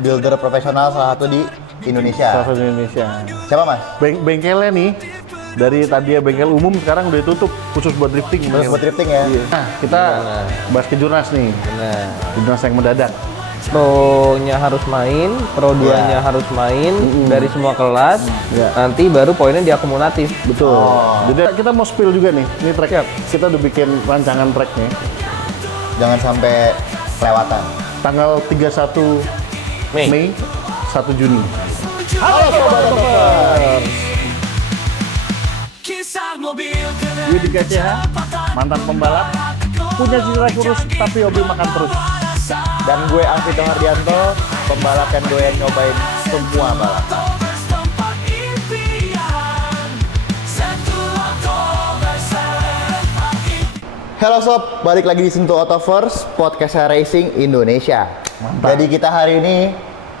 builder profesional salah satu di Indonesia. Salah satu Indonesia. Siapa Mas? Bengkelnya nih, dari tadinya bengkel umum sekarang udah ditutup khusus buat drifting. Terus buat drifting ya? Iya. Nah, kita bahas kejurnas nih. Nah, Kejurnas yang mendadak. pro-nya harus main, pro 2-nya harus main dari semua kelas. Nanti baru poinnya diakumulatif. Betul. Jadi kita mau spill juga nih. Ini track. Kita udah bikin rancangan tracknya. Jangan sampai kelewatan. Tanggal 31 Mei, 1 Juni. Halo Sobat Otopers! Widi Gajah, mantan pembalap, punya citra kurus tapi hobi makan terus. Dan gue Alvito Hardianto, pembalap yang doyan nyobain semua balapan. Halo Sob, balik lagi di Sentuh Otovers, podcast racing Indonesia. Mantap. Jadi kita hari ini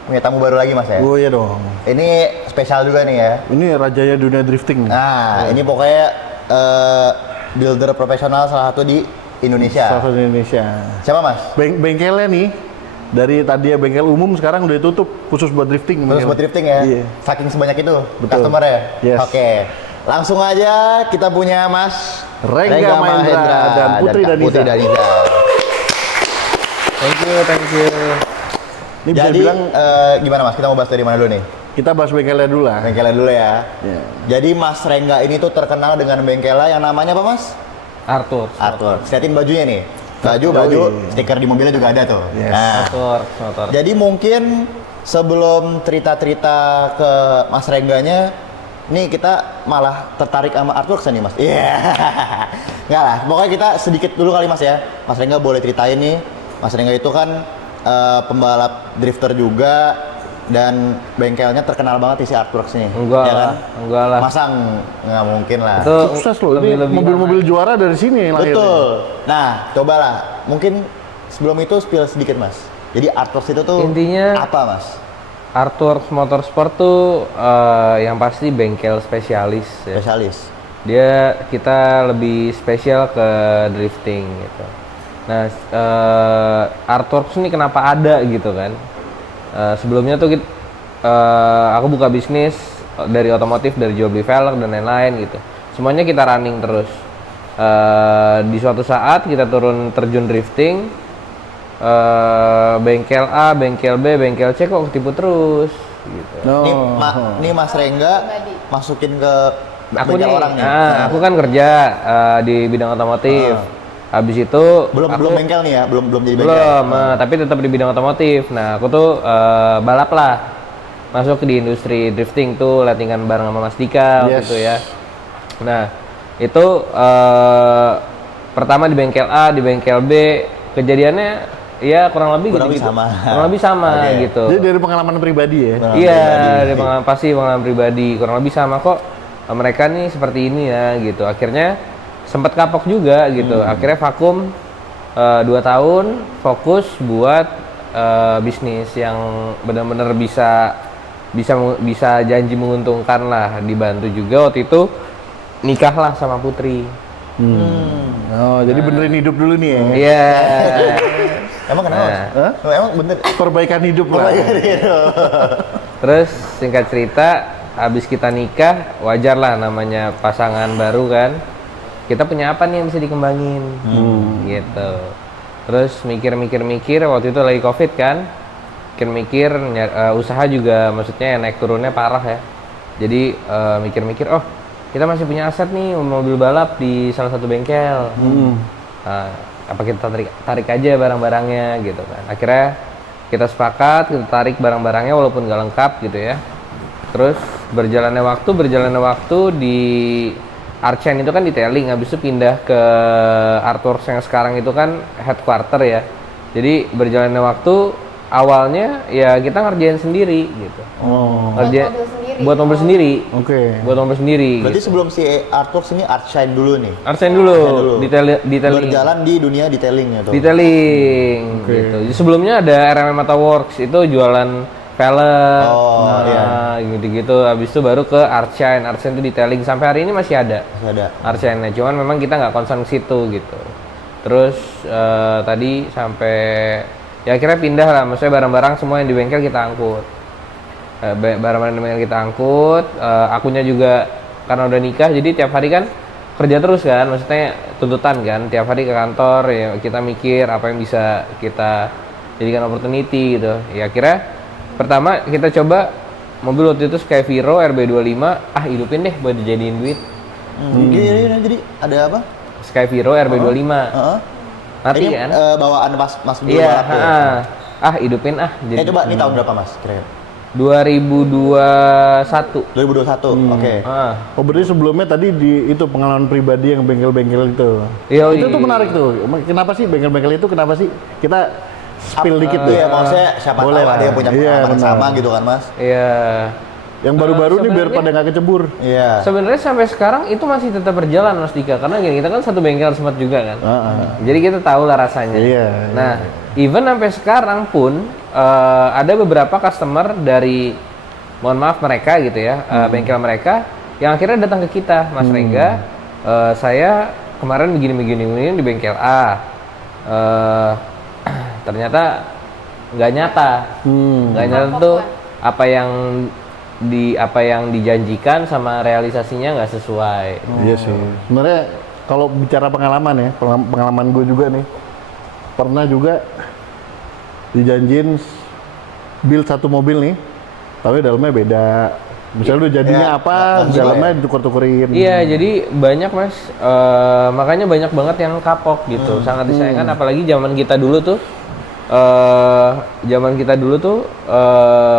punya tamu baru lagi Mas ya? Oh iya dong. Ini spesial juga nih ya. Ini rajanya dunia drifting. Nah, ini pokoknya builder profesional salah satu di Indonesia. Salah satu Indonesia. Siapa Mas? Bengkelnya nih, dari tadinya bengkel umum sekarang udah ditutup khusus buat drifting. Terus buat drifting ya? Iya. Saking sebanyak itu Betul. customer ya? Yes. Oke. Langsung aja kita punya Mas Rengga Mahendra dan Putri Kak Daniza. Daniza. Thank you. Ini bisa Jadi bilang gimana Mas? Kita mau bahas dari mana dulu nih? kita bahas bengkelnya dulu lah. Bengkelnya dulu ya. Iya. Jadi Mas Rengga ini tuh terkenal dengan bengkelnya yang namanya apa Mas? Arthur. Arthur. Liatin bajunya nih. Baju, stiker di mobilnya juga ada tuh. Yes. Nah, Motor. jadi mungkin sebelum cerita-cerita ke Mas Rengganya, nih kita malah tertarik sama artworks nih Mas. Iya. Enggak lah, pokoknya kita sedikit dulu kali Mas ya. Mas Rengga boleh ceritain nih, Mas Rengga itu kan pembalap drifter juga dan bengkelnya terkenal banget isi artworks nih. Enggak ya lah, enggak lah. Masa nggak mungkin lah. Itu Sukses loh, ini mobil-mobil juara dari sini lahirnya. Betul. Nah, cobalah. Mungkin sebelum itu spill sedikit Mas. Jadi artworks itu tuh Intinya- apa Mas? Arthur Motorsport tuh yang pasti bengkel spesialis ya. Spesialis. Kita lebih spesial ke drifting gitu. Nah, Arthur ini kenapa ada gitu kan? Sebelumnya tuh aku buka bisnis dari otomotif, dari jual beli velg dan lain-lain gitu. Semuanya kita running terus. Di suatu saat kita terjun drifting. Bengkel A, bengkel B, bengkel C kok ketipu terus gitu. No. Ini Mas Rengga masukin ke Aku bengkel nih, orang nih. aku kan kerja di bidang otomotif. Habis itu Belum bengkel nih ya, belum jadi bengkel. belum, tapi tetap di bidang otomotif. Nah, aku tuh balap lah, masuk di industri drifting tuh, lettingan bareng sama Mas Dika waktu Yes. itu ya. Nah, itu pertama di bengkel A, di bengkel B, kejadiannya ya kurang lebih Kurang lebih gitu-gitu. sama. Kurang lebih sama Oke. gitu. Jadi dari pengalaman pribadi ya. Pengalaman Iya, pribadi. dari pengalaman pribadi kurang lebih sama kok. Mereka nih seperti ini ya gitu. Akhirnya sempat kapok juga gitu. Akhirnya vakum 2 tahun, fokus buat bisnis yang benar-benar bisa janji menguntungkan lah. Dibantu juga waktu itu nikah lah sama Putri. Oh, jadi benerin hidup dulu nih ya. Iya. Emang kenapa? Mas? Hah? Oh, emang bener. Perbaikan hidup lah. Terus singkat cerita, habis kita nikah, wajar lah namanya pasangan baru kan. Kita punya apa nih yang bisa dikembangin, gitu. Terus mikir, waktu itu lagi COVID kan. Mikir, usaha juga maksudnya naik turunnya parah ya. Jadi mikir, oh kita masih punya aset nih, mobil balap di salah satu bengkel. Apa kita tarik aja barang-barangnya gitu kan. Akhirnya kita sepakat, kita tarik barang-barangnya walaupun nggak lengkap gitu ya. Terus berjalannya waktu di Archen itu kan detailing, habis itu pindah ke Arthur yang sekarang itu kan headquarter ya. Jadi berjalannya waktu awalnya ya kita ngerjain sendiri gitu. Oh, Buat mobil sendiri. oke. Buat mobil sendiri. Berarti Gitu. sebelum si artworks ini Artshine dulu nih. Archen dulu, detailing. Berjalan di dunia detailingnya tuh. Detailing Oke. gitu. Jadi sebelumnya ada RMM Mata Works itu jualan velg, Oh, iya. gitu-gitu. Habis itu baru ke Archen itu detailing sampai hari ini masih ada. Masih ada. Archen, cuman memang kita nggak concern ke situ gitu. Terus tadi sampai Ya akhirnya pindah lah, maksudnya barang-barang semua yang di bengkel kita angkut. Barang-barang di bengkel kita angkut, akunya juga karena udah nikah, jadi tiap hari kan kerja terus kan, maksudnya tuntutan kan, tiap hari ke kantor, ya kita mikir apa yang bisa kita jadikan opportunity gitu. Ya akhirnya pertama kita coba mobil waktu itu Skyviro RB25, hidupin deh buat dijadiin duit. Jadi ada apa? Skyviro RB25. Mati Ini kan? bawaan Mas dulu Iya, balap tuh. hidupin jadi. Coba ini tahun berapa Mas kira-kira? 2021. 2021. Oke. Oh berarti sebelumnya tadi di itu pengalaman pribadi yang bengkel-bengkel itu. Iya, Itu tuh menarik tuh. Kenapa sih bengkel-bengkel itu kenapa sih? Kita spill dikit tuh. Iya, maksudnya siapa Boleh tahu ada lah. yang punya Iya, pengalaman yang benar. sama gitu kan Mas? Iya. Yang baru-baru nih biar sebenarnya- pada nggak kecebur. Iya. Sebenarnya sampai sekarang itu masih tetap berjalan Mas Dika, karena gini, kita kan satu bengkel sempat juga kan. Jadi kita tahu lah rasanya. Iya, Nah, even sampai sekarang pun ada beberapa customer dari, mohon maaf mereka gitu ya, bengkel mereka yang akhirnya datang ke kita, Mas Rengga, saya kemarin begini di bengkel A, ternyata nggak nyata, nggak nyata tuh apa yang dijanjikan sama realisasinya nggak sesuai. Iya sih. Sebenarnya kalau bicara pengalaman ya, pengalaman gue juga nih, pernah juga dijanjin build satu mobil nih, tapi dalamnya beda. Misalnya udah jadinya Iya, apa, langsung dalamnya ditukar-tukerin. Iya, jadi banyak Mas, makanya banyak banget yang kapok gitu, sangat disayangkan. Apalagi zaman kita dulu tuh,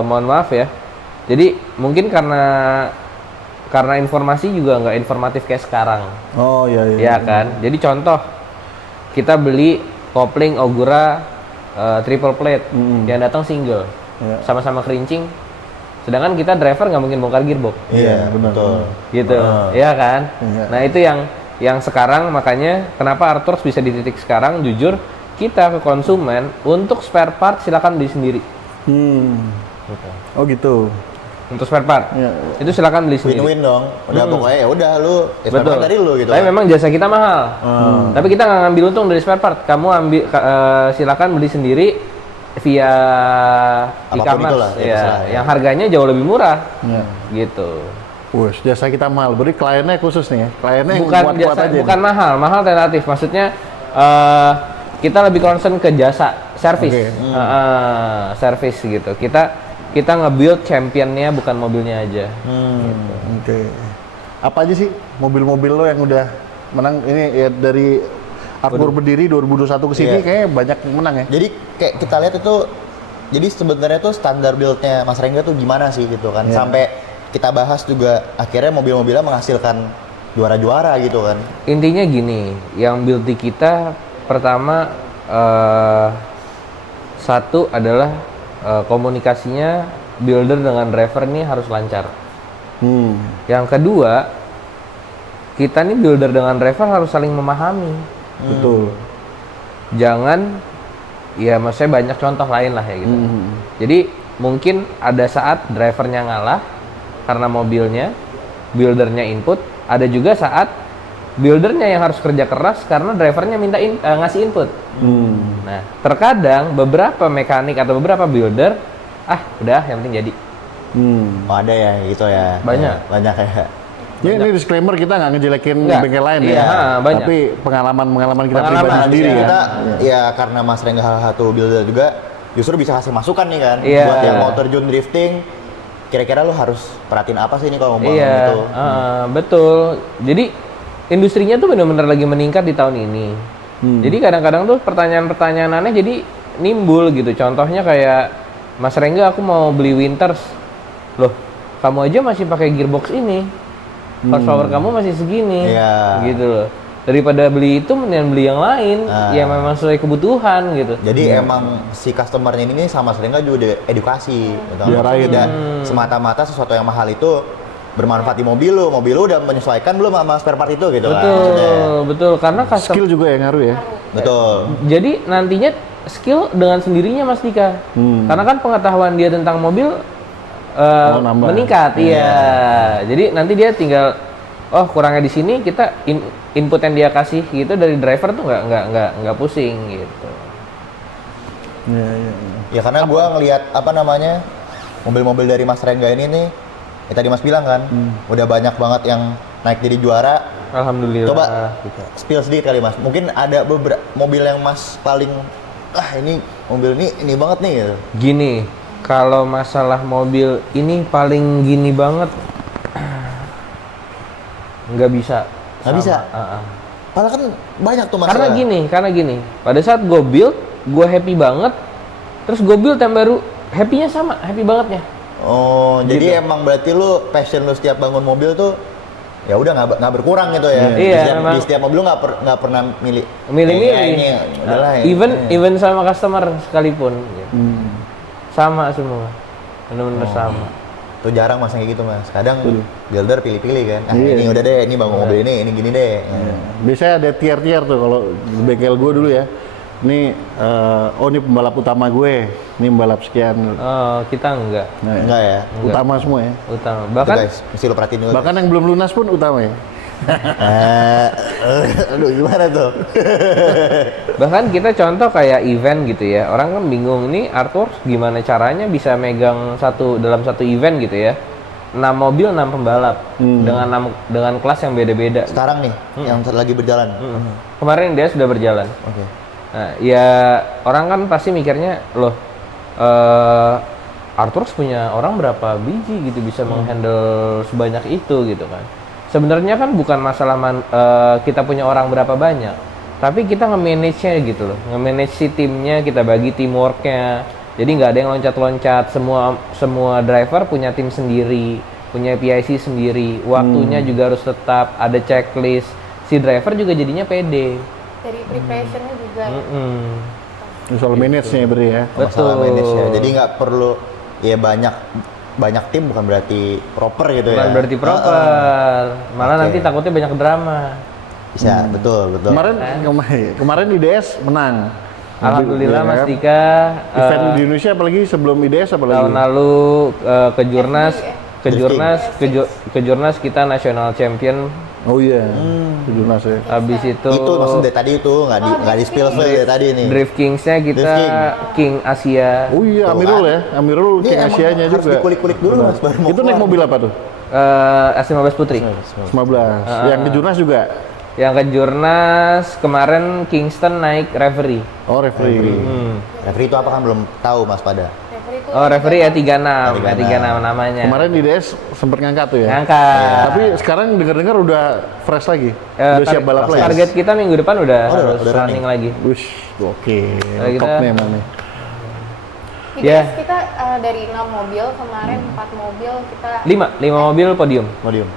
mohon maaf ya. Jadi mungkin karena informasi juga nggak informatif kayak sekarang, Oh iya iya. ya kan? Jadi contoh, kita beli kopling Ogura triple plate, yang datang single, Iya. sama-sama kerincing. Sedangkan kita driver nggak mungkin bongkar gearbox. Iya, benar. betul. Gitu, ya kan? Iya. Nah itu yang sekarang, makanya kenapa Arthurs bisa di titik sekarang, jujur kita ke konsumen untuk spare part silakan beli sendiri. Oh gitu. Untuk spare part Iya. itu silakan beli sendiri. Win-win dong. Udah pokoknya ya udah lu Betul. dari lu gitu. Tapi kan. memang jasa kita mahal. Tapi kita nggak ngambil untung dari spare part. Kamu ambil silakan beli sendiri via Apapun e-commerce, itulah, ya, ya, terserah, ya. yang harganya jauh lebih murah. Iya. Gitu. Wah, jasa kita mahal. Berarti kliennya khusus nih ya. Kliennya yang Bukan kuat-kuat jasa, aja. bukan nih. mahal relatif. Maksudnya kita lebih concern ke jasa, service, Oke. service gitu. Kita nge-build championnya, bukan mobilnya aja. Oke. Apa aja sih mobil-mobil lo yang udah menang ini ya dari Arthur berdiri 2021 ke sini Iya. kayaknya banyak yang menang ya. Jadi kayak kita lihat itu, jadi sebenarnya tuh standar build-nya Mas Rengga tuh gimana sih gitu kan? Iya. Sampai kita bahas juga akhirnya mobil-mobilnya menghasilkan juara-juara gitu kan? Intinya gini, yang build di kita pertama satu adalah komunikasinya builder dengan driver ini harus lancar. Yang kedua, kita nih builder dengan driver harus saling memahami. Betul. Jangan, ya maksudnya banyak contoh lain lah ya gitu. Jadi mungkin ada saat drivernya ngalah karena mobilnya, buildernya input. Ada juga saat buildernya yang harus kerja keras karena drivernya minta ngasih input. Nah, terkadang beberapa mekanik atau beberapa builder, udah yang penting jadi. Oh ada ya gitu ya? Banyak. Ya, banyak ya. Ya ini disclaimer kita nggak ngejelekin Nggak. bengkel lain Iya, ya. banyak. Tapi pengalaman kita Pengalaman, pribadi sendiri iya. ya. Kita ya karena Mas Rengga salah satu builder juga, justru bisa kasih masukan nih kan? Iya. Buat yang mau terjun drifting, kira-kira lu harus perhatiin apa sih nih kalau mau Iya, gitu? betul. Jadi industrinya tuh benar-benar lagi meningkat di tahun ini. Jadi kadang-kadang tuh pertanyaan-pertanyaan aneh jadi nimbul gitu. Contohnya kayak, Mas Rengga aku mau beli Winters. Loh, kamu aja masih pakai gearbox ini. Horsepower kamu masih segini. Iya. Gitu loh. Daripada beli itu mendingan beli yang lain yang memang sesuai kebutuhan gitu. Jadi emang si customernya ini sama Rengga juga edukasi, gitu. Diarahin. Tidak semata-mata sesuatu yang mahal itu bermanfaat di mobil lu udah menyesuaikan belum sama spare part itu gitu kan? maksudnya. Betul. Karena custom. Skill juga yang ngaruh ya. Betul. Jadi nantinya skill dengan sendirinya Mas Dika. Karena kan pengetahuan dia tentang mobil nambah. meningkat, iya. Jadi nanti dia tinggal, kurangnya di sini, kita input yang dia kasih gitu dari driver tuh nggak pusing gitu. Iya, iya, iya. Ya karena gue ngelihat apa namanya mobil-mobil dari Mas Rengga ini nih, ya tadi Mas bilang kan, udah banyak banget yang naik jadi juara. Alhamdulillah. Coba gitu. spill sedikit kali Mas. Mungkin ada beberapa mobil yang Mas paling ini mobil ini banget nih gitu. Gini, kalau masalah mobil ini paling gini banget, nggak bisa. Nggak bisa? Padahal kan banyak tuh masalah. Karena gini, pada saat gue build, gue happy banget, terus gue build yang baru, happy-nya sama, happy bangetnya. Oh, jadi Gitu. emang berarti lu passion lu setiap bangun mobil tuh ya udah nggak berkurang gitu ya. Iya, memang. Di setiap mobil lu nggak pernah milih. Milih-milih. Ya, ini udahlah ya. Even sama customer sekalipun, gitu. Sama semua, benar-benar sama. Tuh jarang mas yang kayak gitu mas. Kadang builder pilih-pilih kan. Ah, Iya. ini udah deh, ini bangun mobil ini gini deh. Ya. Biasanya ada tier-tier tuh kalau di bengkel gue dulu ya. Ini ini pembalap utama gue. Ini pembalap sekian. Oh, kita enggak Nah, Enggak ya. utama semua ya. utama. Tuh, Bahkan guys, mesti lu perhatiin juga. Bahkan yang belum lunas pun utama ya. Aduh gimana tuh? bahkan kita contoh kayak event gitu ya. Orang kan bingung nih Arthur gimana caranya bisa megang dalam satu event gitu ya. 6 mobil 6 pembalap dengan kelas yang beda-beda. Sekarang nih yang lagi berjalan. Kemarin dia sudah berjalan. Oke. Nah, ya orang kan pasti mikirnya loh Arthur punya orang berapa biji gitu bisa menghandle sebanyak itu gitu kan. Sebenarnya kan bukan masalah kita punya orang berapa banyak, tapi kita nge-manage-nya gitu loh. Nge-manage si timnya, kita bagi teamwork-nya. Jadi nggak ada yang loncat-loncat, semua driver punya tim sendiri, punya PIC sendiri, waktunya juga harus tetap, ada checklist. Si driver juga jadinya pede. Dari preparation-nya juga ya. Soal manage-nya beri ya. Masalah Betul. manage ya. Jadi nggak perlu ya banyak tim bukan berarti proper gitu Bukan ya. berarti proper, malah Oke. nanti takutnya banyak drama. Bisa, betul. Kemarin IDS menang. Alhamdulillah Iya, Mas kan? Dika, Event di Indonesia apalagi sebelum IDS apalagi. tahun lalu ke Jurnas, Drifting. ke Jurnas kita national champion. Oh iya. Jurnas ya. Habis itu Itu maksud dari tadi itu nggak di spill dari tadi nih. Drift Kings-nya kita Drift King Asia. Oh iya, Tuh, Amirul kan? ya. Amirul Ini King emang Asia-nya harus juga. dikulik-kulik dulu mas baru mau Itu naik keluar. mobil apa tuh? S15 Putri. 15. Yang ke Jurnas juga. Yang ke Jurnas kemarin Kingston naik referee. Oh, referee. Referee itu apa kan belum tahu mas pada. Referee itu Oh, referee ya 36 36 namanya. Kemarin IDS sempat ngangkat tuh ya. Ngangkat. Tapi sekarang dengar-dengar udah fresh lagi. Eh, Udah siap balap lagi. Target kita minggu depan udah Oh, harus udah running lagi. Wush, oke. Kita- Top nih emang nih. IDS Ya. kita dari 6 mobil, kemarin 4 mobil kita 5 mobil podium. Podium.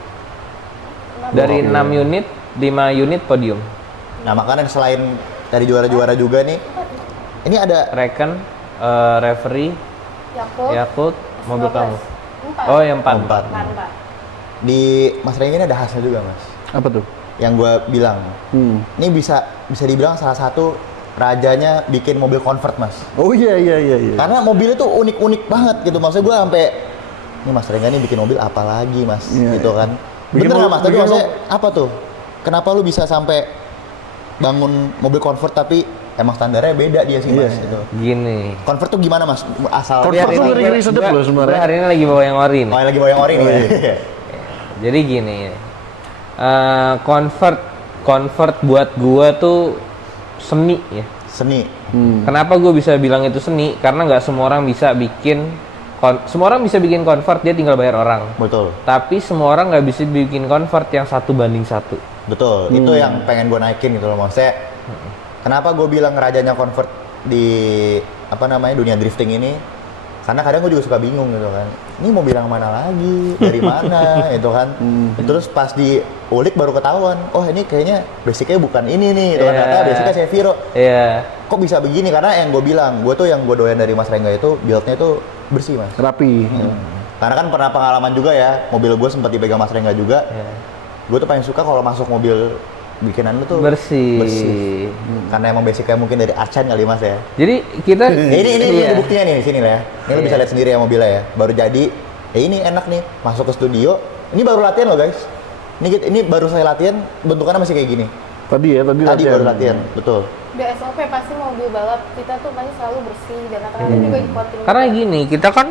Dari 6 unit, 5 unit podium. Nah makanya selain dari juara-juara juga nih, ini ada Reken, referee, Yakult, Yakult, mobil 19. kamu. 4. Oh, yang 4. Empat. 4. di Mas Rengga ini ada khasnya juga mas. Apa tuh? Yang gue bilang, Hmm. ini bisa dibilang salah satu rajanya bikin mobil convert mas. Oh iya iya iya iya. Karena mobilnya tuh unik-unik banget gitu. Maksudnya gue sampai ini Mas Rengga nih bikin mobil apa lagi mas, Iya, gitu iya. kan. Bikin Bener nggak mobil- mas? Tapi bikin maksudnya apa tuh? Kenapa lu bisa sampai bangun mobil convert tapi emang standarnya beda dia sih mas? Iya. Gitu. Gini. Convert tuh gimana mas? Asal Convert tuh Biar ini- ngeri-ngeri sedep gua- loh sebenarnya. gua hari ini lagi bawa yang ori Oh nih. yang lagi bawa yang ori nih. iya. Jadi gini, convert buat gua tuh seni ya. Seni. Kenapa gue bisa bilang itu seni? Karena nggak semua orang bisa bikin, semua orang bisa bikin convert, dia tinggal bayar orang. Betul. Tapi semua orang nggak bisa bikin convert yang 1:1. Betul, itu yang pengen gue naikin gitu loh maksudnya. Kenapa gue bilang rajanya convert di apa namanya dunia drifting ini? Karena kadang gue juga suka bingung gitu kan. Ini mobil yang mana lagi? Dari mana? Gitu kan. Terus pas diulik baru ketahuan. Oh ini kayaknya basicnya bukan ini nih. Gitu kan. Ternyata basicnya Seviro. Iya. Kok bisa begini? Karena yang gue bilang, yang gue doyan dari Mas Rengga itu build-nya tuh bersih mas. Rapi. Karena kan pernah pengalaman juga ya, mobil gue sempat dipegang Mas Rengga juga. Iya. Gue tuh paling suka kalau masuk mobil bikinan lu tuh Bersih. Karena emang basicnya mungkin dari Arcan kali mas ya. Jadi kita ini iya. buktinya nih di sini lah ya. Ini lu bisa lihat sendiri ya mobilnya ya. Baru jadi. Ini enak nih. Masuk ke studio. Ini baru latihan loh guys. Ini baru saya latihan. Bentukannya masih kayak gini. Tadi Tadi latihan. baru latihan, betul. Udah SOP pasti mobil balap kita tuh pasti selalu bersih dan rata-rata juga di coating. Karena gini, kita kan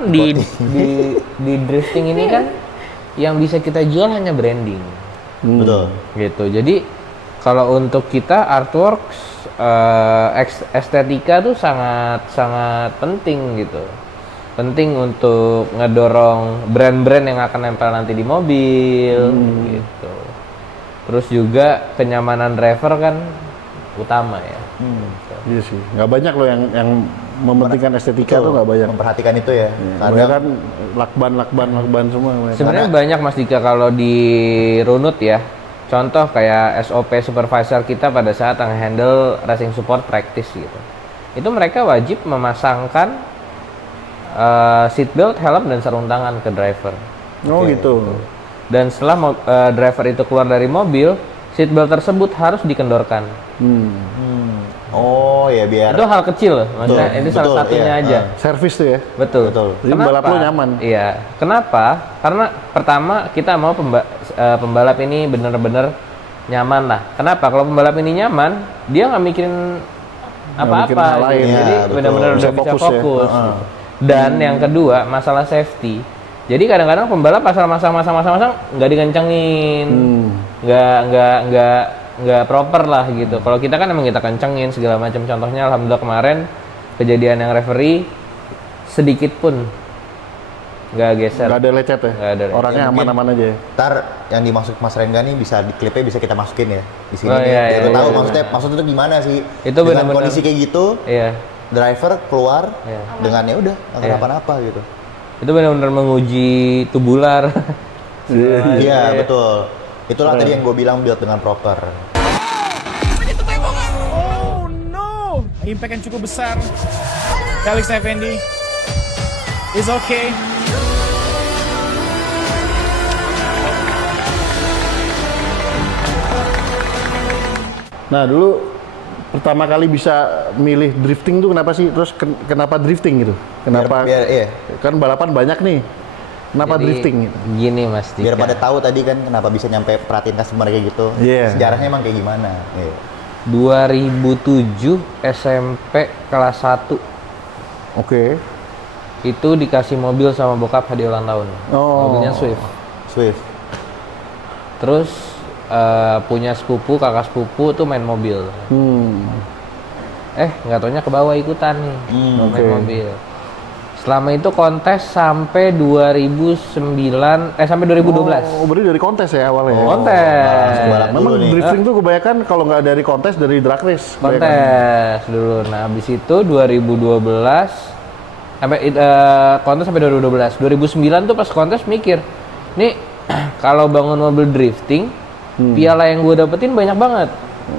di drifting ini kan yang bisa kita jual hanya branding. Betul. Gitu. Jadi kalau untuk kita artworks estetika tuh sangat penting gitu. Penting untuk ngedorong brand-brand yang akan nempel nanti di mobil gitu. Terus juga kenyamanan driver kan utama ya. Iya sih, nggak banyak loh yang mementingkan estetika tuh nggak banyak. Memperhatikan itu ya. Karena kan lakban semua. Sebenarnya banyak Mas Dika kalau di runut ya. Contoh kayak SOP supervisor kita pada saat handle racing support practice gitu. Itu mereka wajib memasangkan seatbelt, helm dan sarung tangan ke driver. Oh gitu. Dan setelah driver itu keluar dari mobil, seatbelt tersebut harus dikendorkan. Oh ya biar Itu hal kecil, maksudnya Betul, ini salah betul, satunya iya. aja. Servis tuh ya. Betul. Betul. Jadi balap lo nyaman. Iya. Kenapa? Karena pertama kita mau pembalap ini benar-benar nyaman lah. Kenapa? Kalau pembalap ini nyaman, dia nggak mikirin mikirin apa-apa. hal lain. Gitu. Jadi Ya, betul. benar-benar Bisa udah bisa fokus ya. fokus. Dan yang kedua, masalah safety. Jadi kadang-kadang pembalap pasal masang nggak dikencengin, nggak proper lah gitu. Kalau kita kan emang kita kencengin segala macam. Contohnya, alhamdulillah kemarin kejadian yang referee sedikit pun nggak geser. Nggak ada lecet ya. Nggak ada lecet. Orangnya Ya, mungkin aman-aman aja ya. ntar yang dimaksud Mas Rengga nih bisa di klipnya bisa kita masukin ya di sini Oh, nih. iya, Biar iya, lu tahu iya. maksudnya itu gimana sih? Itu dengan benar-benar- kondisi kayak gitu, Iya. driver keluar Iya. dengan ya udah nggak Iya. kenapa-napa gitu. Itu benar-benar menguji tubular. Iya betul. Itulah tadi yang gue bilang build dengan proper. Oh no! Impact yang cukup besar. Felix Effendi is okay. Nah dulu pertama kali bisa milih drifting tuh kenapa sih? Terus kenapa drifting gitu? Kenapa? Biar iya. Kan balapan banyak nih. Kenapa Jadi, drifting? Gitu? Gini Mas Dika. Biar pada tahu tadi kan kenapa bisa nyampe perhatiin customer kayak gitu. Iya. Sejarahnya emang kayak gimana? Iya. 2007 SMP kelas 1 Oke. itu dikasih mobil sama bokap hadiah ulang tahun. Oh. Mobilnya Swift. Swift. Terus punya sepupu, kakak sepupu tuh main mobil. Nggak taunya ke bawah ikutan nih main oke. mobil. Selama itu kontes sampai 2009 sampai 2012. Oh, berarti dari kontes ya awalnya. ya? Kontes. balap dulu Memang nih. drifting tuh kebanyakan kalau nggak dari kontes dari drag race. kebanyakan. Kontes dulu. Nah, habis itu 2012 sampai kontes sampai 2012. 2009 tuh pas kontes mikir, nih kalau bangun mobil drifting, piala yang gue dapetin banyak banget.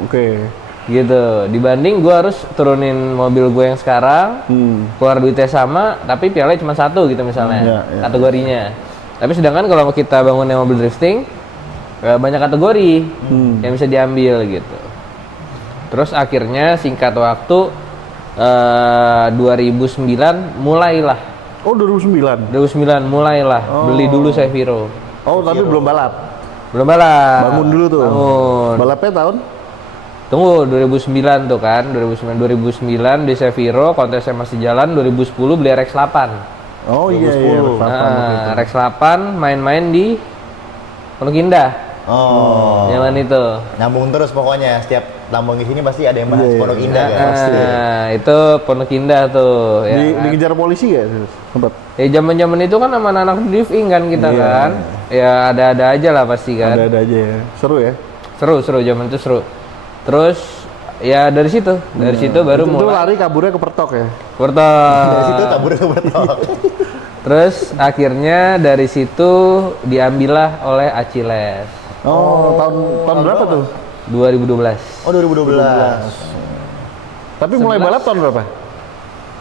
Oke. Gitu. Dibanding gue harus turunin mobil gue yang sekarang, keluar duitnya sama, tapi pialanya cuma satu gitu misalnya, Iya, iya. kategorinya. Tapi sedangkan kalau kita bangun mobil drifting, banyak kategori yang bisa diambil gitu. Terus akhirnya singkat waktu 2009 mulailah. Oh 2009. 2009 mulailah beli dulu Seviro. Oh tapi belum balap. Belum balap. Bangun dulu tuh. Bangun. Balapnya tahun? Tunggu 2009 tuh kan. 2009 di Seviro kontesnya masih jalan. 2010 beli RX-8. Oh iya iya. 2010. Nah, RX-8 main-main di Pondok Indah. Oh. Zaman itu. Nyambung terus pokoknya. Setiap lambung di sini pasti ada yang bahas Iya, Pondok iya. Indah kan. Nah, itu Pondok Indah tuh. Ya, kan? dikejar polisi ya sempat. Ya zaman-zaman itu kan sama anak drifting kan kita Iya, kan. Ya ada-ada aja lah pasti kan. Ada aja ya. Seru ya. Seru zaman itu seru. Terus ya dari situ baru Itu mulai lari kaburnya ke Pertok ya. Dari situ Portal. tabur ke betok. Terus akhirnya dari situ diambillah oleh Achilles Oh, tahun berapa tuh? 2012. Oh 2012. Tapi mulai balap tahun berapa?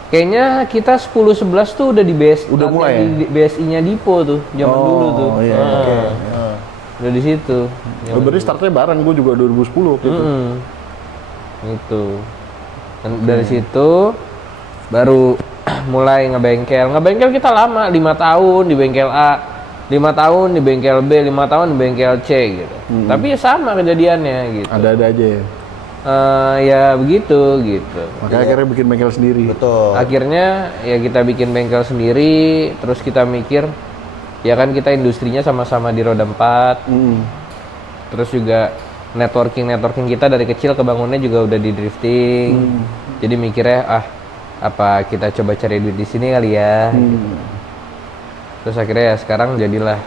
Kayaknya kita 10-11 tuh udah di BS, Udah mulai ya? di BSI-nya Dipo tuh, zaman dulu tuh. iya, Ah, oke. Udah di situ. Oh, berarti startnya bareng, gue juga 2010 waktu itu. Itu. Dan dari situ baru mulai ngebengkel. Ngebengkel kita lama, 5 tahun di bengkel A, 5 5 tahun di bengkel B, 5 tahun di bengkel C gitu. Tapi ya sama kejadiannya gitu. Ada-ada aja ya. Ya begitu gitu. Makanya akhirnya bikin bengkel sendiri. Betul. Akhirnya ya kita bikin bengkel sendiri, terus kita mikir ya kan kita industrinya sama-sama di roda 4. Terus juga networking kita dari kecil kebangunnya juga udah di drifting. Jadi mikirnya apa kita coba cari duit di sini kali ya. Terus akhirnya ya sekarang jadilah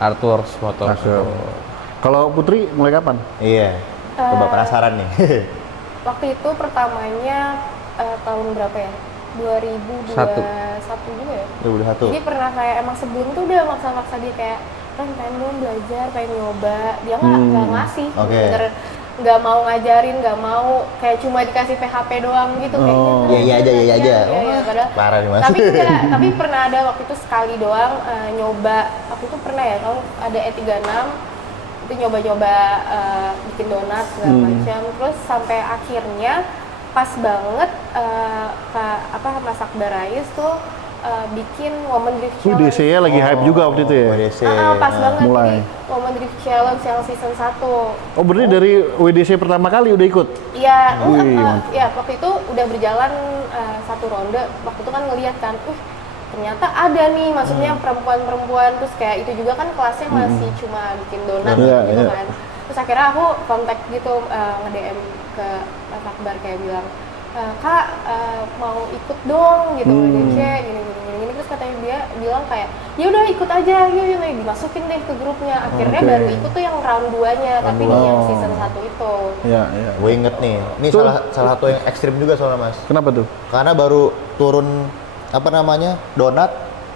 Artworks Motor. Kalau Putri mulai kapan? Iya. Coba penasaran nih. Waktu itu pertamanya tahun berapa ya? 2021 juga ya? 2021. Jadi pernah kayak emang sebelum tuh udah maksa-maksa dia kayak pengen dong belajar, pengen nyoba. Dia nggak ngasih, Oke. bener nggak mau ngajarin, nggak mau kayak cuma dikasih PHP doang gitu kayaknya. Iya aja. Iya, padahal. Parah nih, Mas. Tapi pernah ada waktu itu sekali doang nyoba. Waktu itu pernah ya, kalau ada E36 itu nyoba-nyoba bikin donat segala macam. Terus sampai akhirnya pas banget Mas Akbar Rais tuh bikin Women Drift Challenge. DC-nya lagi hype juga waktu itu ya? WDC. Pas banget mulai. ini Women Drift Challenge yang season 1. Oh berarti dari WDC pertama kali udah ikut? Iya, Wih, mantap. ya waktu itu udah berjalan 1 ronde. Waktu itu kan ngelihat kan, ternyata ada nih, maksudnya perempuan-perempuan, terus kayak itu juga kan kelasnya masih cuma bikin donat Iya, gitu iya. kan. Terus akhirnya aku kontak gitu, nge-DM ke Mas Akbar kayak bilang, Kak mau ikut dong gitu, WDC gini. Terus katanya dia bilang kayak, ya udah ikut aja, yuk dimasukin deh ke grupnya. Akhirnya Oke. baru ikut tuh yang round 2-nya, tapi di yang season 1 itu. Iya. Gue inget nih. Ini Tuh. salah satu yang ekstrim juga soalnya, Mas. Kenapa tuh? Karena baru turun donat.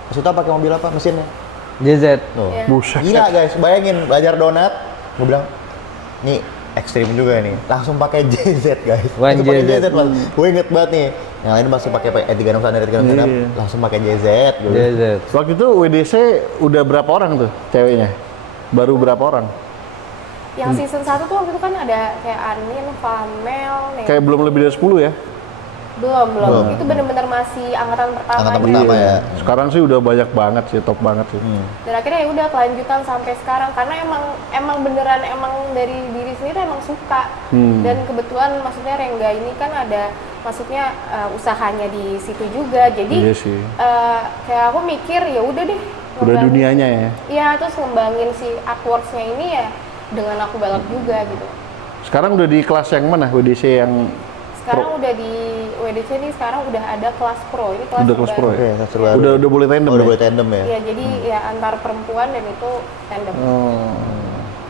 Terus itu pakai mobil apa mesinnya? JZ. Tuh. Iya. Buset. Gila guys, bayangin belajar donat. Gue bilang, nih ekstrim juga nih. Langsung pakai JZ guys. One Langsung pakai JZ. Mas. Gue inget banget nih. Yang lain masih pakai E36 standar, Iya. langsung pakai JZ. Gue bilang. JZ. Waktu itu WDC udah berapa orang tuh ceweknya? Baru berapa orang? Yang season 1 tuh waktu itu kan ada kayak Anin, Famel, Neo. Kayak belum lebih dari 10 ya? Belum. Belum. Itu bener-bener masih angkatan pertama. Angkatan pertama ya. Sekarang sih udah banyak banget sih, top banget sih. Dan akhirnya ya udah kelanjutan sampai sekarang karena emang beneran dari diri sendiri emang suka. Dan kebetulan maksudnya Rengga ini kan ada maksudnya usahanya di situ juga. Jadi Iya sih. kayak aku mikir ya udah deh. Udah ngembangin- dunianya ya. Iya, terus ngembangin si Artworks-nya ini ya dengan aku balap juga gitu. Sekarang udah di kelas yang mana? WDC yang Sekarang udah di WDC nih sekarang udah ada kelas pro. Ini kelas udah kelas pro terbaru. ya? Oke, seru banget. Udah boleh tandem Oh, udah ya? boleh tandem ya. Iya, jadi ya antar perempuan dan itu tandem. Oh,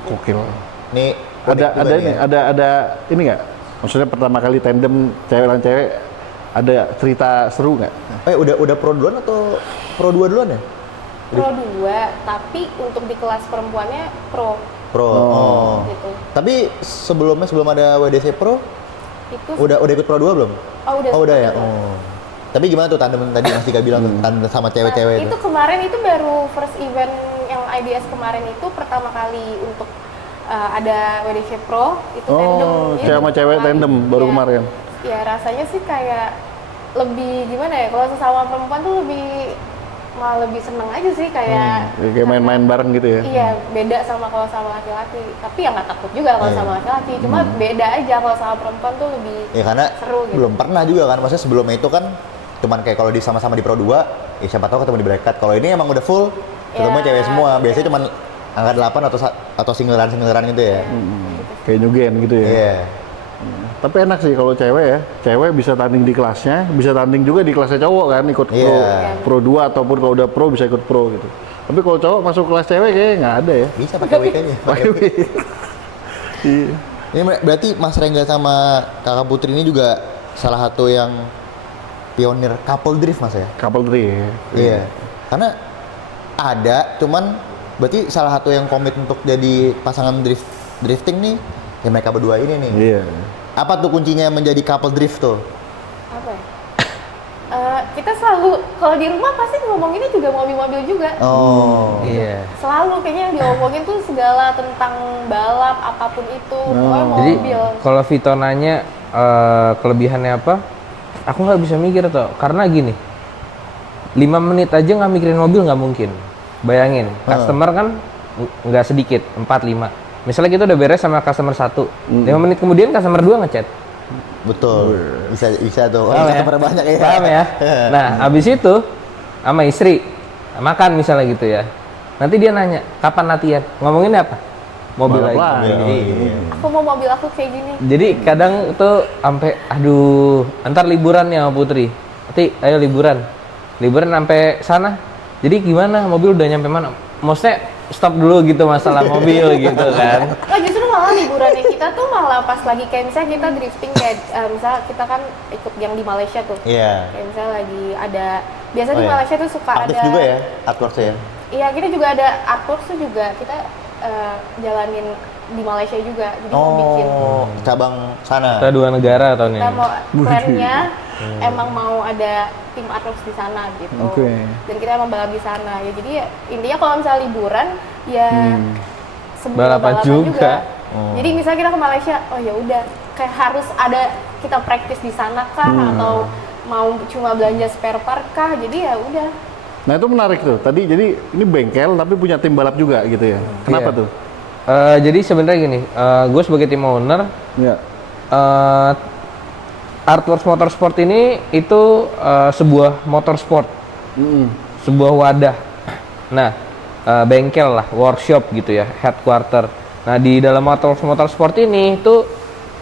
gokil. Nih Ada unik juga nih ini, ya. ada ini nggak? Maksudnya pertama kali tandem cewek lawan cewek, ada cerita seru nggak? Udah pro duluan atau pro 2 duluan ya? Pro 2, tapi untuk di kelas perempuannya pro Pro. Oh. gitu. Tapi sebelum ada WDC Pro, Itu udah ikut Pro 2 belum? udah. Oh, udah ya. seperti itu. Oh. Tapi gimana tuh tandem tadi Mas Dika bilang tuh, tandem sama cewek-cewek Itu itu? kemarin itu baru first event yang IBS kemarin itu pertama kali untuk ada WDC Pro itu tandem. Oh, Itu cewek sama cewek kemarin. tandem baru Iya. kemarin. Ya rasanya sih kayak lebih gimana ya, kalau sesama perempuan tuh malah lebih seneng aja sih kayak Kayak main-main bareng gitu ya? iya, beda sama kalau sama laki-laki. Tapi ya nggak takut juga kalau Iya. sama laki-laki. Cuma beda aja kalau sama perempuan tuh lebih Ya karena seru gitu. belum pernah juga kan, maksudnya sebelumnya itu kan cuman kayak kalau di sama-sama di Pro 2, ya siapa tahu ketemu di Black Cat. Kalau ini emang udah full, ketemu Ya, cewek semua. Biasanya iya. cuman angka 8 atau singleran gitu ya. Kayak nyugen gitu ya? Iya. Tapi enak sih kalau cewek ya, cewek bisa tanding di kelasnya, bisa tanding juga di kelasnya cowok kan, ikut Iya. pro 2 ataupun kalau udah pro bisa ikut pro gitu. Tapi kalau cowok masuk kelas cewek kayaknya nggak ada ya. Bisa pakai WK-nya. Iya. Ini berarti Mas Rengga sama Kakak Putri ini juga salah satu yang pionir couple drift Mas ya? Couple tree ya. Iya. Karena ada, cuman berarti salah satu yang komit untuk jadi pasangan drifting nih ya mereka berdua ini nih. Iya. Apa tuh kuncinya menjadi couple drift tuh? Apa ya? Kita selalu kalau di rumah pasti ngomonginnya juga mobil-mobil juga. Oh. Iya. Selalu kayaknya yang diomongin tuh segala tentang balap apapun itu, pokoknya Jadi mobil. kalau Vito nanya kelebihannya apa, aku nggak bisa mikir tuh. Karena gini, 5 menit aja nggak mikirin mobil nggak mungkin. Bayangin, customer kan nggak sedikit, 4-5. Misalnya kita udah beres sama customer 1, 5 menit kemudian customer 2 ngechat. Betul. Bisa tuh. Paham ya? Customer banyak ya. Paham ya? Nah, abis itu sama istri makan misalnya gitu ya. Nanti dia nanya, kapan latihan? Ngomonginnya apa? Mobil Balap lagi. lagi. Iya. Aku mau mobil aku kayak gini. Jadi kadang tuh sampai aduh, antar liburan ya sama Putri. Nanti ayo liburan. Liburan sampai sana. Jadi gimana? Mobil udah nyampe mana? Maksudnya stop dulu gitu masalah mobil gitu kan. Oh, justru malah liburannya kita tuh malah pas lagi kayak misalnya kita drifting kayak misalnya kita kan ikut yang di Malaysia tuh. Iya. Kayak misalnya lagi ada biasa Oh, di iya. Malaysia tuh suka Aktif ada juga ya artworks ya. Iya, kita juga ada artworks tuh juga kita jalanin di Malaysia juga. Jadi mau bikin Oh, cabang sana. Kita 2 negara tahun ini. kita mau plannya emang mau ada tim artworks di sana gitu. Oke. Dan kita emang balap di sana. Ya jadi ya, intinya kalau misalnya liburan ya sebelum Balapan juga. Jadi misalnya kita ke Malaysia, oh ya udah kayak harus ada kita praktis di sana kah atau mau cuma belanja spare part kah. Jadi ya udah. Nah itu menarik tuh. Tadi jadi ini bengkel tapi punya tim balap juga gitu ya. Kenapa Iya. tuh? Jadi sebenarnya gini, gue sebagai tim owner, Ya. Artworks Motorsport ini itu sebuah motorsport, sebuah wadah. Nah, bengkel lah, workshop gitu ya, headquarter. Nah, di dalam Artworks Motorsport ini itu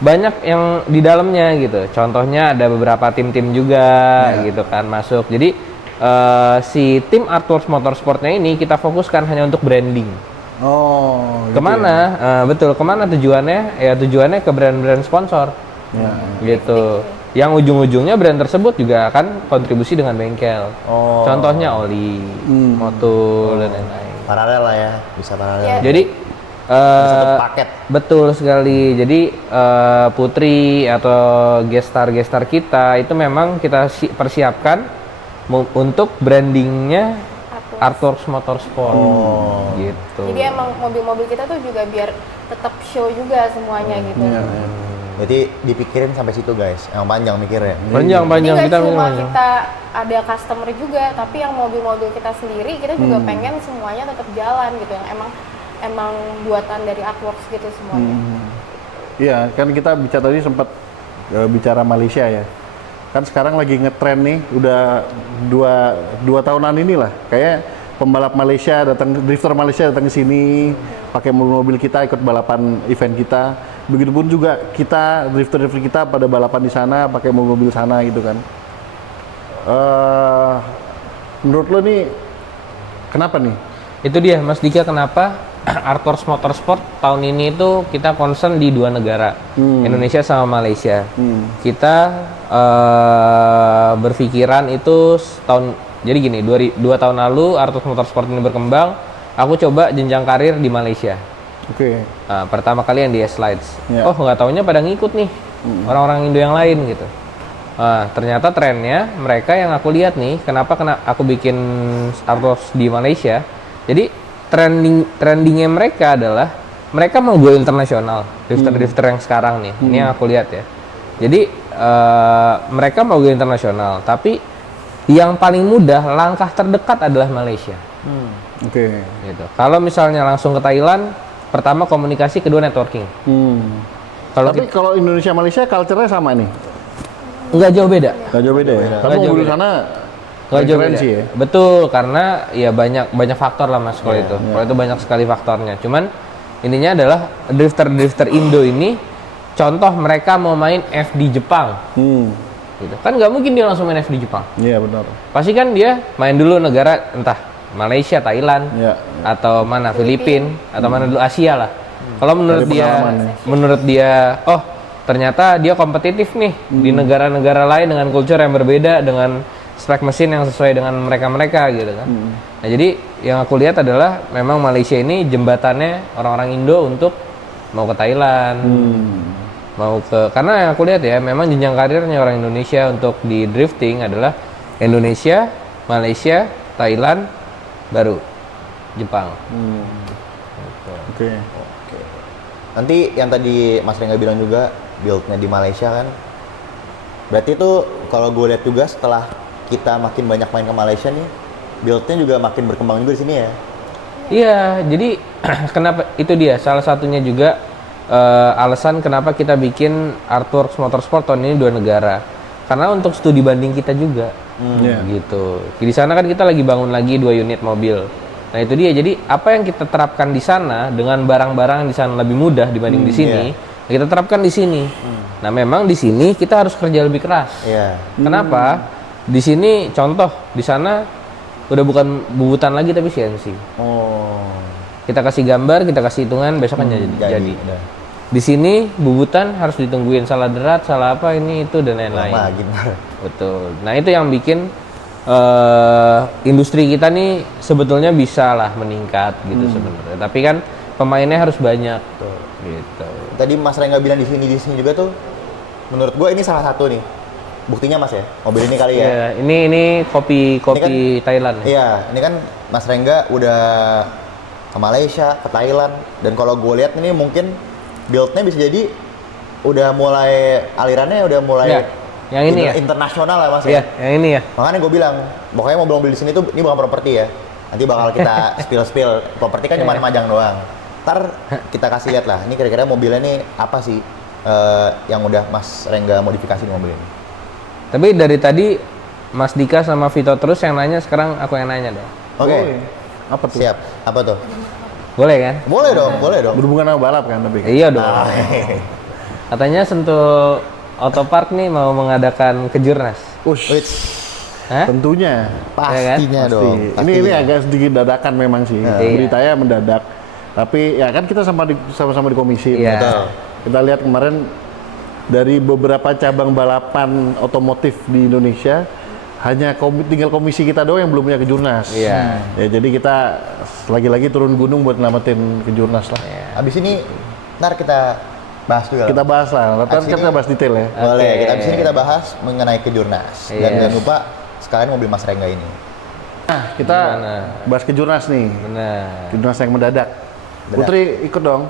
banyak yang di dalamnya gitu. Contohnya ada beberapa tim-tim juga gitu kan masuk. Jadi si tim Artworks Motorsportnya ini kita fokuskan hanya untuk branding. Oh. gitu Kemana? Betul, kemana tujuannya? Ya tujuannya ke brand-brand sponsor. Ya. Gitu. Yang ujung-ujungnya brand tersebut juga akan kontribusi dengan bengkel. Oh. Contohnya oli, motul dan lain-lain. Paralel lah ya, bisa paralel. Iya. Jadi Satu paket. betul sekali. Jadi Putri atau gestar-gestar kita itu memang kita persiapkan untuk brandingnya Artworks Motorsport. Gitu. Jadi emang mobil-mobil kita tuh juga biar tetap show juga semuanya gitu. Berarti dipikirin sampai situ guys. Yang panjang mikirnya. Jadi Panjang-panjang nggak kita cuma panjang. kita ada customer juga, tapi yang mobil-mobil kita sendiri kita juga pengen semuanya tetap jalan gitu. Yang emang buatan dari Artworks gitu semuanya. Iya, kan kita bicara tadi sempat bicara Malaysia ya. Kan sekarang lagi ngetren nih, udah dua tahunan inilah. Kayak pembalap Malaysia datang, drifter Malaysia datang ke sini, pakai mobil-mobil kita ikut balapan event kita. Begitupun juga kita drifter-drifter kita pada balapan di sana, pakai mobil-mobil sana gitu kan. Menurut lo nih, kenapa nih? Itu dia Mas Dika, kenapa Artworks Motorsport tahun ini itu kita concern di 2 negara, Indonesia sama Malaysia. Kita berpikiran itu jadi gini, 2 tahun lalu Artworks Motorsport ini berkembang, aku coba jenjang karir di Malaysia. Oke. Nah, pertama kali yang di S-Slides. Ya. Oh, nggak taunya pada ngikut nih orang-orang Indo yang lain gitu. Nah, ternyata trennya mereka yang aku lihat nih, kenapa aku bikin Artworks di Malaysia. Jadi trendingnya mereka adalah mereka mau go internasional, drifter-drifter yang sekarang nih. Ini yang aku lihat ya. Jadi mereka mau go internasional, tapi yang paling mudah langkah terdekat adalah Malaysia. Oke. Gitu. Kalau misalnya langsung ke Thailand, pertama komunikasi, kedua networking. Kalau Tapi kalau Indonesia Malaysia culture-nya sama nih. nggak jauh beda. Gak jauh beda ya. Tapi Nggak jauh mobil beda. sana Nggak jauh keren beda. sih ya. Betul, karena ya banyak faktor lah Mas kalau itu. Kalau itu banyak sekali faktornya. Cuman intinya adalah drifter Indo ini, contoh mereka mau main F di Jepang, gitu. Kan nggak mungkin dia langsung main F di Jepang. Iya benar. Pasti kan dia main dulu negara entah Malaysia, Thailand, Iya. atau mana Filipina, atau mana dulu Asia lah. Kalau menurut Dari dia, pengalaman ya. menurut dia, oh ternyata dia kompetitif nih di negara-negara lain dengan culture yang berbeda, dengan spek mesin yang sesuai dengan mereka gitu kan. Nah jadi yang aku lihat adalah memang Malaysia ini jembatannya orang-orang Indo untuk mau ke Thailand, mau ke, karena yang aku lihat ya memang jenjang karirnya orang Indonesia untuk di drifting adalah Indonesia, Malaysia, Thailand, baru Jepang. Oke. Nanti yang tadi Mas Rengga bilang juga build-nya di Malaysia kan. Berarti itu kalau gue lihat juga setelah kita makin banyak main ke Malaysia nih, build-nya juga makin berkembang juga di sini ya. Iya, jadi kenapa itu dia salah satunya juga alasan kenapa kita bikin Artworks Motorsport tahun ini 2 negara. Karena untuk studi banding kita juga. Iya. Gitu. Di sana kan kita lagi bangun lagi 2 unit mobil. Nah, itu dia. Jadi apa yang kita terapkan di sana dengan barang-barang di sana lebih mudah dibanding di sini, kita terapkan di sini. Nah, memang di sini kita harus kerja lebih keras. Iya. Kenapa? Di sini contoh, di sana udah bukan bubutan lagi tapi CNC. Oh. Kita kasih gambar, kita kasih hitungan, besok kan jadi. Udah. Di sini bubutan harus ditungguin salah derat, salah apa ini itu dan lain-lain. Lama gimana? Betul. Nah, itu yang bikin industri kita nih sebetulnya bisa lah meningkat gitu sebenarnya. Tapi kan pemainnya harus banyak tuh gitu. Tadi Mas Rengga bilang di sini juga tuh, menurut gua ini salah satu nih. Buktinya Mas ya, mobil ini kali ya. Iya, ini kopi Ini Thailand. Ya? Iya, ini kan Mas Rengga udah ke Malaysia, ke Thailand, dan kalau gue lihat ini mungkin build-nya bisa jadi udah mulai alirannya udah mulai Iya, yang ini ya? Internasional lah Mas Iya, ya. yang ini ya. Makanya gue bilang, pokoknya mobil-mobil di sini tuh ini bukan properti ya. Nanti bakal kita spill. Properti kan cuma majang doang. Ntar kita kasih lihat lah, ini kira-kira mobilnya nih apa sih yang udah Mas Rengga modifikasi di mobil ini. Tapi dari tadi Mas Dika sama Vito terus yang nanya, sekarang aku yang nanya dong. Oke. Apa tuh? Siap. Apa tuh? Boleh kan? Boleh dong, boleh dong. Berhubungan sama balap kan tapi. Iya dong. Ah, Katanya Sentul Autopark nih mau mengadakan kejurnas. Ush, wait, Hah? tentunya. pastinya Pasti. dong. Ini pastinya. agak sedikit dadakan memang sih. Iya. Beritanya mendadak. Tapi ya kan kita sama-sama di komisi. Iya. Betul. Kita lihat kemarin dari beberapa cabang balapan otomotif di Indonesia hanya tinggal komisi kita doang yang belum punya kejurnas. Iya. Ya jadi kita lagi-lagi turun gunung buat ngelamatin kejurnas lah. Abis ini ntar kita bahas juga. Kita bahas lah. Ntar Abis kita ini- bahas detail ya. Boleh, Oke. abis ini kita bahas mengenai kejurnas. Dan Iya. jangan lupa sekalian mobil Mas Rengga ini. Nah, kita Gimana? bahas kejurnas nih. Benar. Kejurnas yang mendadak. Putri ikut dong.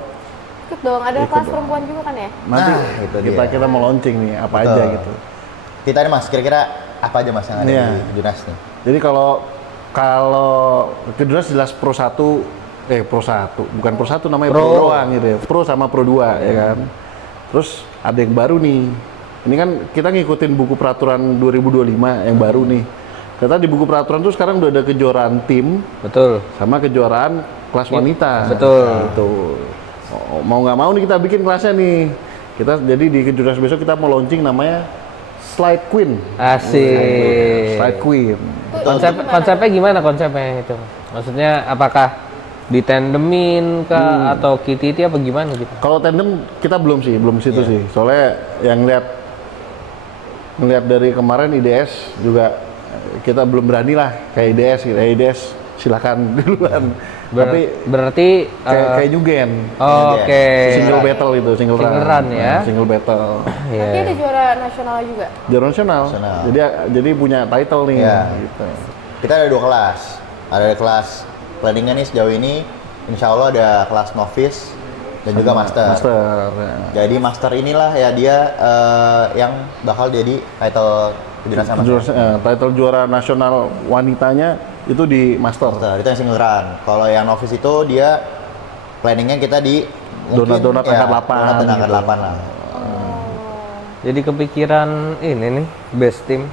Ikut dong, ada kelas perempuan juga kan ya? Nanti Nah, itu dia. kita mau launching nih apa Betul. aja gitu. Kita nih Mas, kira-kira apa aja Mas yang ada Iya. di kejurnas nih? Jadi kalau kejurnas jelas Pro 1 Pro 1, bukan Pro 1 namanya Pro, doang gitu ya. Pro sama Pro 2 ya kan. Terus ada yang baru nih. Ini kan kita ngikutin buku peraturan 2025 yang baru nih. Ternyata di buku peraturan tuh sekarang udah ada kejuaraan tim Betul. sama kejuaraan kelas wanita. Betul. Gitu. Mau nggak mau nih kita bikin kelasnya nih. Kita jadi di kejurnas besok kita mau launching namanya Slide Queen. Asik. Slide Queen. Konsepnya gimana konsepnya itu? Maksudnya apakah ditandemin kah atau kitty apa gimana gitu? Kalau tandem kita belum situ sih. Soalnya yang ngeliat dari kemarin IDS juga kita belum berani lah kayak IDS gitu. IDS silakan duluan. Tapi Berarti kayak Nyugen. oke. Single battle itu, single run ya. Nah, single battle. Iya. Tapi ada juara nasional juga. Juara nasional. Nasional. Jadi punya title nih Iya. gitu. Kita ada 2 kelas. Ada kelas planningnya nih sejauh ini, insya Allah ada kelas novice dan juga master. Master. Ya. Jadi master inilah ya dia yang bakal jadi title kejurnas sama Title juara nasional wanitanya itu di master. master. Itu yang single run. Kalau yang novice itu dia planningnya kita di mungkin Donat angkat 8 donat dan angkat gitu. 8 lah. Jadi kepikiran ini nih best team.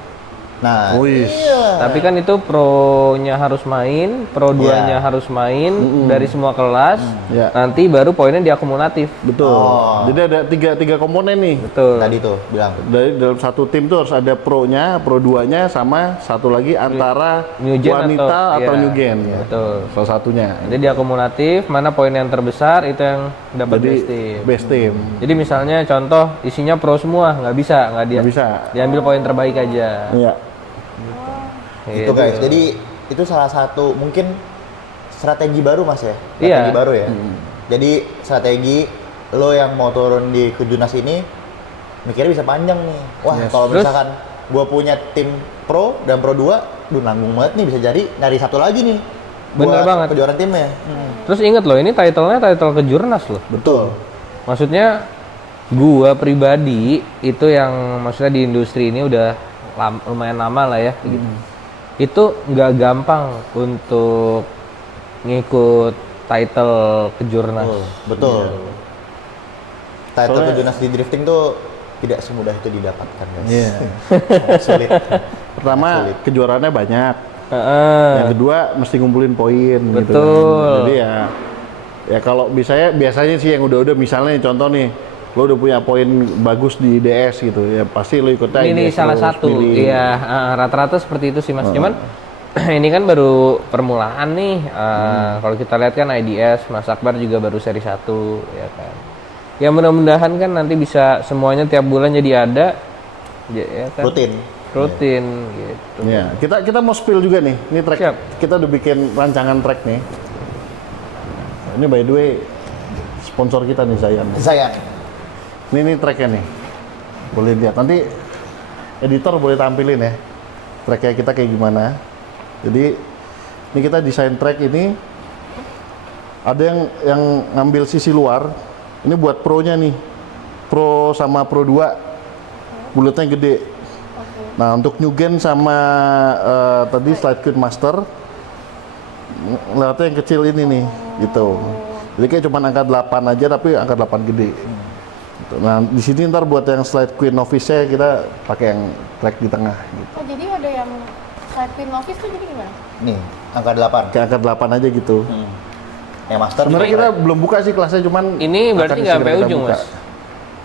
Nah, Wih. Tapi kan itu pro-nya harus main, pro 2-nya harus main dari semua kelas. Ya. Nanti baru poinnya diakumulatif. Betul. Oh. Jadi ada tiga komponen nih. Betul. tadi tuh bilang. Dari dalam satu tim tuh harus ada pro-nya, pro 2-nya sama satu lagi antara New gen wanita atau iya, new gen. Betul. Salah satunya. Jadi diakumulatif, mana poin yang terbesar itu yang dapat Jadi best team. best team. Jadi misalnya contoh isinya pro semua, nggak bisa, Nggak bisa. Diambil poin terbaik aja. Iya. Itu Gitu. guys. Jadi itu salah satu mungkin strategi baru Mas ya. Strategi Iya. baru ya. Jadi strategi lo yang mau turun di kejurnas ini mikirnya bisa panjang nih. Wah, Yes. kalau Terus? misalkan gua punya tim pro dan pro 2, nanggung banget nih bisa jadi nyari satu lagi nih. Bener buat banget. kejuaraan timnya. Terus inget loh, ini title-nya title kejurnas loh. Betul. Maksudnya gua pribadi itu yang maksudnya di industri ini udah lumayan lama lah ya gitu. itu nggak gampang untuk ngikut title kejurnas. Betul. Title Soalnya- kejurnas di drifting tuh tidak semudah itu didapatkan, guys. Iya. Sulit. Pertama Sulit. kejuaraannya banyak. Heeh. Yang kedua mesti ngumpulin poin gitu Betul. kan. Jadi ya kalau biasanya sih yang udah misalnya nih, contoh nih lo udah punya poin bagus di DS gitu ya pasti lo ikutnya Ini IDS salah terus, satu, pilih. iya rata-rata seperti itu sih mas. Cuman ini kan baru permulaan nih. Kalau kita lihat kan IDS, Mas Akbar juga baru seri 1 ya kan. Ya mudah-mudahan kan nanti bisa semuanya tiap bulan jadi ada, ya kan? Rutin gitu. Ya, kita mau spill juga nih. Ini track Siap. kita udah bikin rancangan track nih. Ini by the way sponsor kita nih Zayan. Sayang. Ini tracknya nih. Boleh lihat. Nanti editor boleh tampilin ya. Tracknya kita kayak gimana. Jadi ini kita desain track ini ada yang ngambil sisi luar. Ini buat pro-nya nih. Pro sama Pro 2. Bulatnya gede. Nah, untuk New Gen sama tadi Slide Queen Master lewatnya yang kecil ini nih, gitu. Jadi kayak cuma angka 8 aja tapi angka 8 gede. Gitu. Nah, di sini ntar buat yang Slide Queen Novice-nya kita pakai yang track di tengah gitu. Oh jadi ada yang Slide Queen Novice tuh jadi gimana? Nih, angka 8. Kayak angka 8 aja gitu. Yang master Sebenarnya kita belum buka sih kelasnya, cuman Ini berarti akan nggak segera sampai kita ujung, buka. Mas?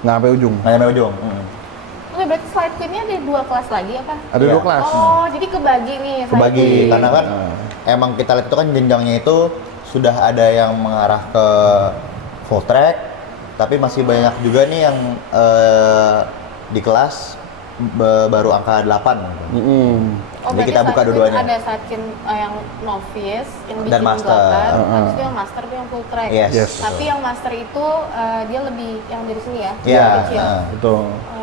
Nggak sampai ujung. nggak nyampe ujung. Oke, berarti Slide Queen-nya ada 2 kelas lagi apa? Ada Iya. 2 kelas. Oh, jadi kebagi nih Slide Kebagi Queen. karena kan emang kita lihat itu kan jenjangnya itu sudah ada yang mengarah ke full track, tapi masih banyak juga nih yang di kelas baru angka 8. Oh, Jadi berarti kita buka Slide Queen dua-duanya. ada Slide Queen yang novice, yang bikin Dan master. 8, habis itu yang master tuh yang full track. Yes. Yes. Tapi yang master itu dia lebih yang dari sini ya? Iya, lebih kecil. Betul.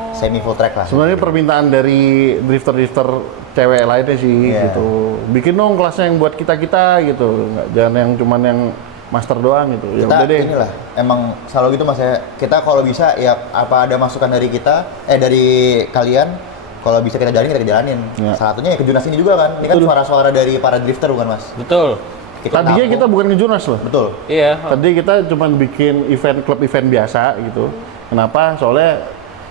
semi full track lah. Sebenarnya permintaan dari drifter-drifter cewek lainnya sih Iya. gitu. Bikin dong kelasnya yang buat kita-kita gitu. Nggak, jangan yang cuman yang master doang gitu. Ya Kita udah deh. inilah emang selalu gitu mas ya. Kita kalau bisa ya apa ada masukan dari kita, dari kalian, kalau bisa kita jalanin kita jalanin. Ya. Salah satunya ya kejurnas ini juga kan. Ini kan suara-suara dari para drifter bukan mas? Betul. Tadinya tampung. kita bukan ngejurnas loh. Betul. Iya. Tadi kita cuman bikin klub event biasa gitu. Kenapa? Soalnya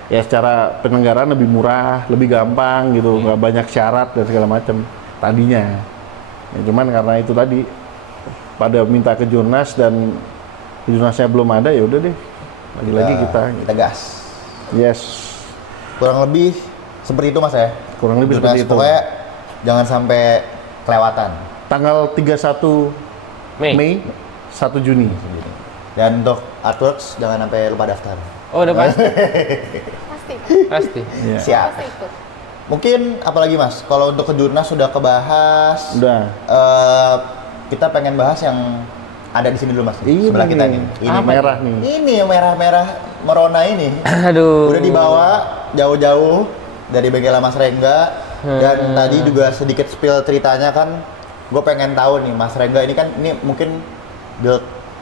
ya secara penyelenggaraan lebih murah, lebih gampang gitu, nggak banyak syarat dan segala macam. Tadinya. Ya, cuman karena itu tadi pada minta ke jurnas dan jurnasnya belum ada, ya udah deh. Lagi-lagi kita. Kita gas. Yes. Kurang lebih seperti itu mas ya. Kurang lebih Jurnas seperti itu. Pokoknya jangan sampai kelewatan. Tanggal 31 Mei, 1 Juni. Dan untuk artworks jangan sampai lupa daftar. Oh udah pasti. Pasti. Pasti. Iya. Siap. Pasti ikut. Mungkin apalagi mas, kalau untuk kejurnas sudah kebahas. Udah. Kita pengen bahas yang ada di sini dulu mas. Ini Sebelah kita nih. nih. Ini Merah nih. Ini yang merah-merah merona ini. Aduh. Udah dibawa jauh-jauh dari bengkel Mas Rengga. Dan tadi juga sedikit spill ceritanya kan. Gue pengen tahu nih Mas Rengga ini kan ini mungkin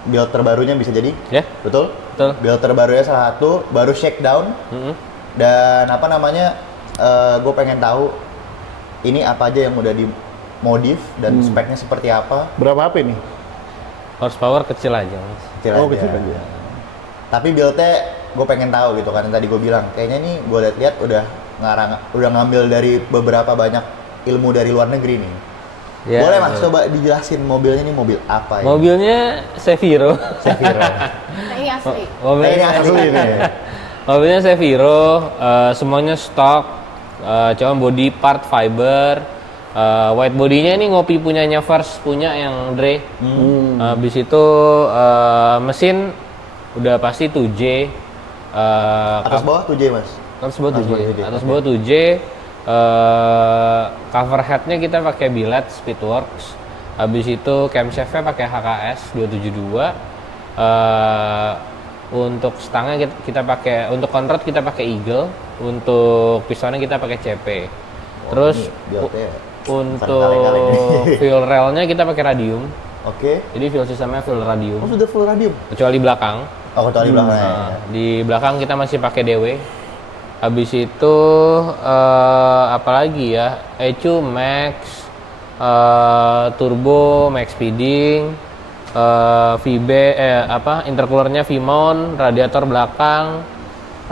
build terbarunya bisa jadi. Ya. Betul? Betul. Build terbarunya salah satu baru shakedown. Dan apa namanya? Gue pengen tahu ini apa aja yang udah dimodif dan speknya seperti apa. Berapa HP nih? Horsepower kecil aja mas. Kecil Oh, aja. kecil aja. Tapi build-nya gue pengen tahu gitu kan yang tadi gue bilang. Kayaknya nih gue lihat udah ngambil dari beberapa banyak ilmu dari luar negeri nih. Ya, Boleh mas, betul. coba dijelasin mobilnya ini mobil apa ya? Mobilnya Seviro. Seviro. Nah, ini asli. Mobilnya Ini asli nih. Mobilnya Seviro, semuanya stok, cuma body part fiber, white bodinya ini ngopi punyanya First, punya yang Dre. Habis itu mesin udah pasti 2J. Atas bawah 7 mas. Atas bawah 7J. Atas Atas oke. bawah 7J. Cover headnya kita pakai Billet Speedworks. Habis itu camshaftnya pakai HKS 272. Untuk stangnya kita pakai, untuk kontrad kita pakai Eagle, untuk pistonnya kita pakai CP. Terus ini build-nya untuk kaleng-kaleng nih. fuel railnya kita pakai radium. Oke. Jadi fuel sistemnya fuel Oh radium. sudah full radium. Kecuali belakang. Oh kecuali belakang. Nah, di belakang kita masih pakai DW. Habis itu apalagi ya? ECU Max, turbo, max speeding, VB, intercoolernya V-mount, radiator belakang,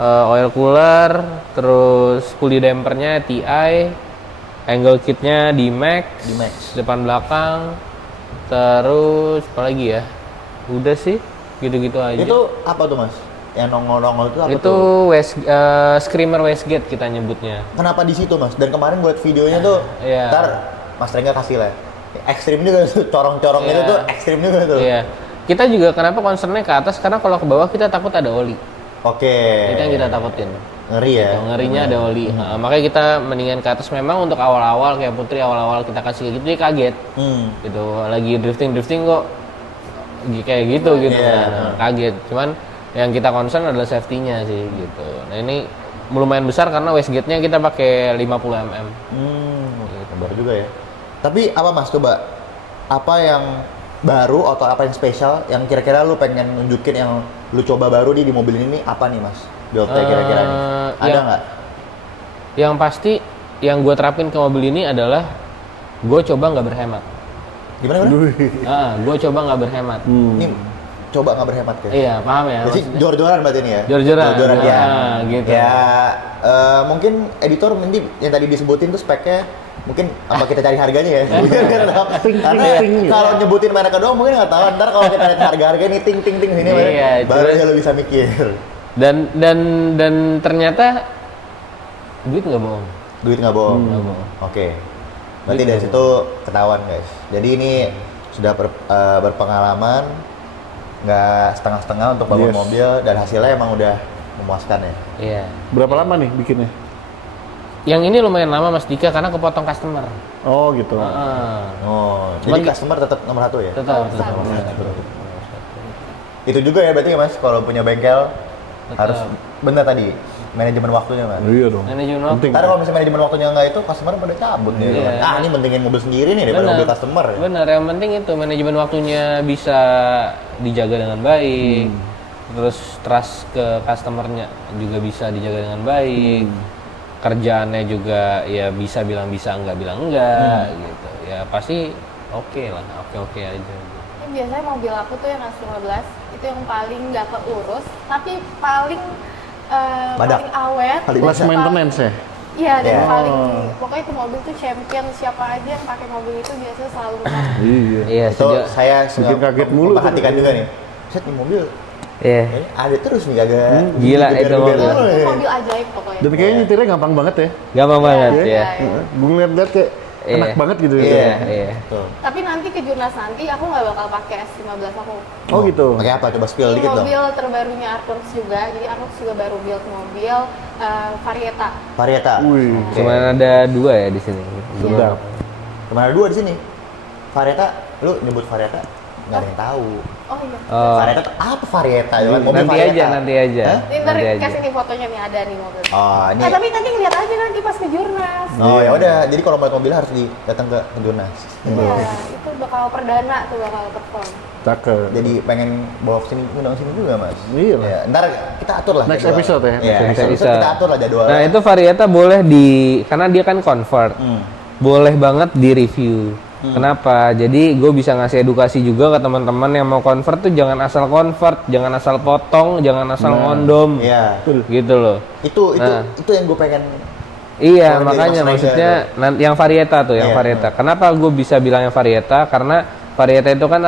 oil cooler, terus coolie dampernya TI, angle kitnya D-Max, depan belakang, terus apa lagi ya? Udah sih, gitu-gitu aja. Itu apa tuh Mas? Yang nongol-nongol itu apa Itu tuh? screamer Westgate kita nyebutnya. Kenapa di situ Mas? Dan kemarin buat videonya tuh, Iya. ntar Mas Rengga kasih lah. Ekstrim juga tuh, corong-corong itu Iya. tuh ekstrim juga tuh. Iya. Kita juga kenapa concernnya ke atas, karena kalau ke bawah kita takut ada oli. Oke. Itu yang kita takutin. Ngeri ya. Gitu, ngerinya ada oli. Nah, makanya kita mendingan ke atas. Memang untuk awal-awal kayak Putri awal-awal kita kasih kayak gitu dia kaget. Gitu. Lagi drifting kok kayak gitu gitu Iya. kan. Nah, kaget. Cuman yang kita concern adalah safety-nya sih gitu. Nah, ini lumayan besar karena wastegate-nya kita pakai 50 mm. Baru juga ya. Tapi apa Mas, coba apa yang baru atau apa yang spesial yang kira-kira lu pengen nunjukin yang lu coba baru di mobil ini apa nih Mas? Build-nya kira-kira nih. Ada yang- nggak? Yang pasti yang gue terapin ke mobil ini adalah gue coba nggak berhemat. Gimana? Gue coba nggak berhemat. Ini coba nggak berhemat ya? Iya, paham ya? Jadi maksudnya? jor-joran berarti ini ya? Jor-joran. Jor-joran ya. Gitu. Ya, mungkin editor nanti yang tadi disebutin tuh speknya mungkin apa kita cari harganya ya? Biar tahu. Karena kalau nyebutin mereka doang mungkin nggak tahu. Ntar kalau kita lihat harga ini ting sini Iya, baru cuman- aja lu bisa mikir. Dan ternyata duit nggak bohong. Duit nggak bohong. Nggak bohong. Oke. Berarti dari situ ketahuan guys. Jadi ini sudah berpengalaman, nggak setengah-setengah untuk bangun Yes. mobil dan hasilnya emang udah memuaskan ya. Iya. Berapa lama nih bikinnya? Yang ini lumayan lama Mas Dika karena kepotong customer. Oh gitu. Oh, Cuman jadi customer tetap nomor satu ya? Tetap. Itu juga ya berarti ya Mas, kalau punya bengkel harus benar tadi manajemen waktunya Mas. Iya dong. Manajemen waktu. Penting. Karena kalau misalnya manajemen waktunya nggak itu, customer pada cabut dia. Iya. Ah ini pentingin mobil sendiri nih daripada mobil customer. Ya? Benar, yang penting itu manajemen waktunya bisa dijaga dengan baik. Terus trust ke customernya juga bisa dijaga dengan baik. Kerjaannya juga ya bisa bilang bisa, enggak bilang enggak gitu. Ya pasti oke lah, oke aja. Ini biasanya mobil aku tuh yang S15 itu yang paling nggak keurus, tapi paling Badak. paling awet. Paling Less dan maintenance ya? Iya, dan Ya. paling pokoknya itu mobil tuh champion, siapa aja yang pakai mobil itu biasanya selalu menang. Iya. Iya, Itu saya Bikin kaget mulu tuh. perhatikan juga nih. Set nih mobil, Iya. kayaknya ada terus nih kagak. Gila itu geber-geber mobil. mulu Itu ya. mobil ajaib pokoknya. Dan kayaknya nyetirnya gampang banget ya. Gampang banget ya. Iya. Gue ngeliat kayak enak Iya. banget gitu ya. Iya. Iya. Tuh. Tapi nanti ke Jurnas nanti aku nggak bakal pakai S15 aku. Oh gitu. Pakai apa? Coba spill Ini dikit dong. mobil terbarunya Artworks juga, jadi Artworks juga baru build mobil Varieta. Varieta. Wih. Cuman ada 2 ya di sini. Sedap. Kemana dua di sini? Varieta, lu nyebut Varieta? Nggak ada yang tahu. Oh iya. Oh, Varieta tuh apa Varieta? Ya kan? Mobil nanti Varieta. aja, nanti aja. Hah? Ini ntar Nanti aja. kasih nih fotonya nih, ada nih mobil. Oh, ini. Tapi nanti ngeliat aja nanti pas ke Jurnas. Oh ya udah, jadi kalau mau lihat mobil harus datang ke Jurnas. Iya, itu bakal perdana tuh bakal perform. Cakep. Jadi pengen bawa ke sini, ngundang sini juga mas. Iya lah. Ya, ntar kita atur lah. Next jadwal. episode ya, Iya, next next episode. episode kita atur lah jadwal. Nah, itu Varieta boleh karena dia kan convert. Boleh banget di review. Kenapa? Jadi gue bisa ngasih edukasi juga ke teman-teman yang mau convert tuh jangan asal convert, jangan asal potong, jangan asal ngondom. Iya. Gitu loh. Itu Nah. itu yang gue pengen. Iya, Kalau makanya jadi Mas maksudnya yang Varieta tuh, yang Iya. Varieta. Kenapa gue bisa bilang yang Varieta? Karena Varieta itu kan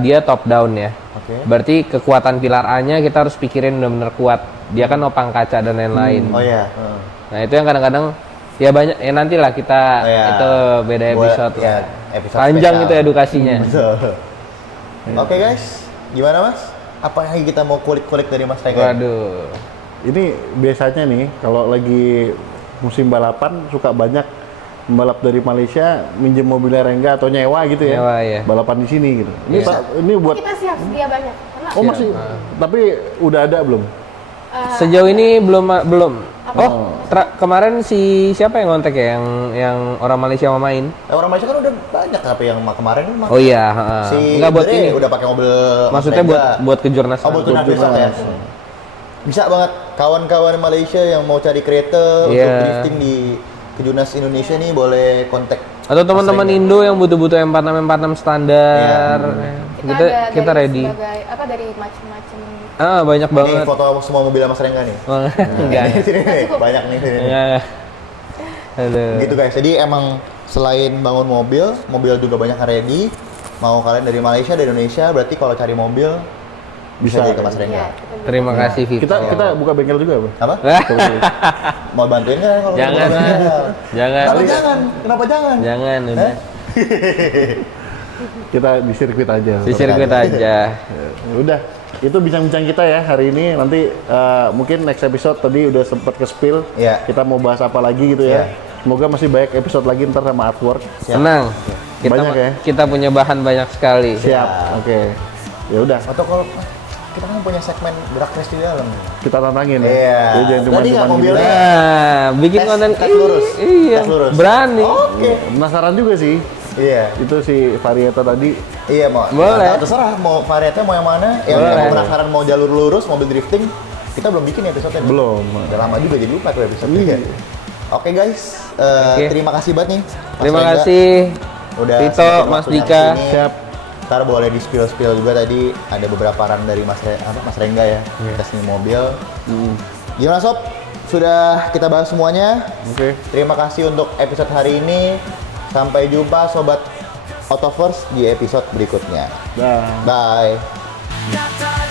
dia top down ya. Oke. Berarti kekuatan pilar A-nya kita harus pikirin benar-benar kuat. Dia kan nopang kaca dan lain-lain. Oh iya. Nah, itu yang kadang-kadang ya banyak ya nantilah kita Oh, iya. itu beda Gua- episode. ya, lah. episode Panjang spesial. itu edukasinya. Betul. Oke guys, gimana mas? Apa yang kita mau kulik-kulik dari mas Rega? Waduh. Ini biasanya nih kalau lagi musim balapan suka banyak pembalap dari Malaysia minjem mobilnya Rengga atau nyewa gitu ya. Nyewa, iya. Balapan di sini gitu. Ini Iya. Pak, ini buat Kita siap sedia banyak. Karena oh masih tapi udah ada belum? Sejauh ini belum. Oh, kemarin siapa yang ngontek ya yang orang Malaysia mau main? Orang Malaysia kan udah banyak tapi yang kemarin kan Oh iya, heeh. si Enggak buat Dre ini. udah pakai mobil Mas Maksudnya Rega. buat kejurnas. Oh buat tunas besok ya. Bisa banget kawan-kawan Malaysia yang mau cari kereta Iya. untuk drifting di Kejurnas Indonesia nih boleh kontak Atau teman-teman Indo yang butuh-butuh M46 standar, kita dari ready. sebagai apa dari macam-macam. Banyak Ini banget. foto semua mobil Mas Rengga nih. Enggak. Ini sini nih, banyak nih sini. Enggak. Aduh. Gitu guys. Jadi emang selain bangun mobil, mobil juga banyak yang ready. Mau kalian dari Malaysia, dari Indonesia, berarti kalau cari mobil bisa Bisa. jadi ke Mas Rengga. Ya, Terima kasih Vito. Kita buka bengkel juga, Bang. Apa? Mau bantuin nggak kalau Jangan. mau bengkel? Jangan. Kenapa jangan? Kenapa jangan? Jangan udah. Kita di sirkuit aja. Di sirkuit aja. Ya udah, itu bincang-bincang kita ya hari ini. Nanti mungkin next episode tadi udah sempat ke spill. Iya. Kita mau bahas apa lagi gitu ya. Iya. Semoga masih banyak episode lagi ntar sama artwork. Tenang. Kita Banyak ya? kita punya bahan banyak sekali. Siap. Oke. Ya udah, Atau kalau kita kan punya segmen drag race di dalam. kita tantangin ya. Iya. Jadi jangan cuma Tadi nggak gini. mobilnya? Nah, bikin Tes- konten tes lurus. Iya. Tes lurus. Berani. Oke. Penasaran juga sih. Iya. Itu si Varieta tadi. Iya mau. Boleh. Nah, terserah mau varietnya mau yang mana. Yang Boleh. kamu penasaran mau jalur lurus, mobil drifting. Kita belum bikin episode nya. Belum. Udah lama juga jadi lupa tuh episode. Iya. Oke guys, Oke. terima kasih banget nih. Mas Terima Rengga. kasih. Udah Vito, sempetin Mas waktunya Dika. kesini. Siap. Ntar boleh di spill juga tadi ada beberapa run dari Mas Rengga ya. Testing mobil. Gimana sob? Sudah kita bahas semuanya. Oke. Terima kasih untuk episode hari ini. Sampai jumpa sobat Autoverse di episode berikutnya. Dah. Bye. Data